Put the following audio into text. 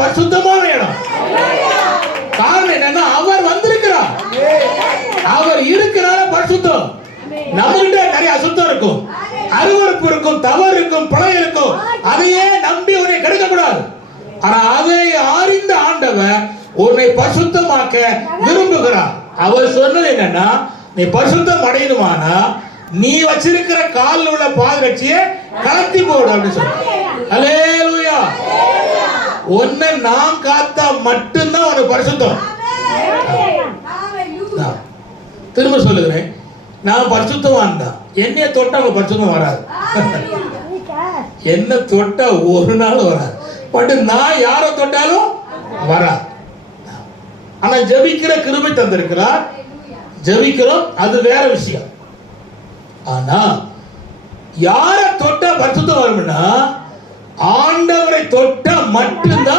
பரிசுத்தமான இடம். காரணம் என்னன்னா அவர் வந்திருக்கிறார், அவர் இருக்கிறார பரிசுத்தம். நம்மகிட்ட நிறைய அசுத்தம் இருக்கும், அருவருப்பு இருக்கும், தவறு இருக்கும், பிழை இருக்கும். அதையே நம்பி உன்னை கெடுக்க கூடாது. ஆனா அதை அறிந்த ஆண்டவர் உன்னை பரிசுத்தமாக்க விரும்புகிறார். அவர் சொன்னது என்னன்னா, நீ பரிசுத்தம் அடையணுமானா நீ வச்சிருக்கிற காலில் உள்ள பாதரட்சியை கலத்தி போடு அப்படின்னு சொல்ற. அல்லேலூயா. உன்னை நான் காத்தா மட்டும்தான் உனக்கு பரிசுத்தம். திரும்ப சொல்லுகிறேன், நான் பரிசுத்தவான் தான். என்னைய தொட்டா அவங்க பரிசுத்தம் வராது. என்ன தொட்டா ஒரு நாள் வராது. பட் நான் யாரை தொட்டாலும் வராது. ஆனா ஜெபிக்கிற கிருபை தந்திருக்கிறார், ஜெபிக்கிறோம், அது வேற விஷயம். ஆனா யாரை தொட்டா பரிசுத்தம் வரும்னா ஆண்டவரை தொட்டா மட்டும்தான்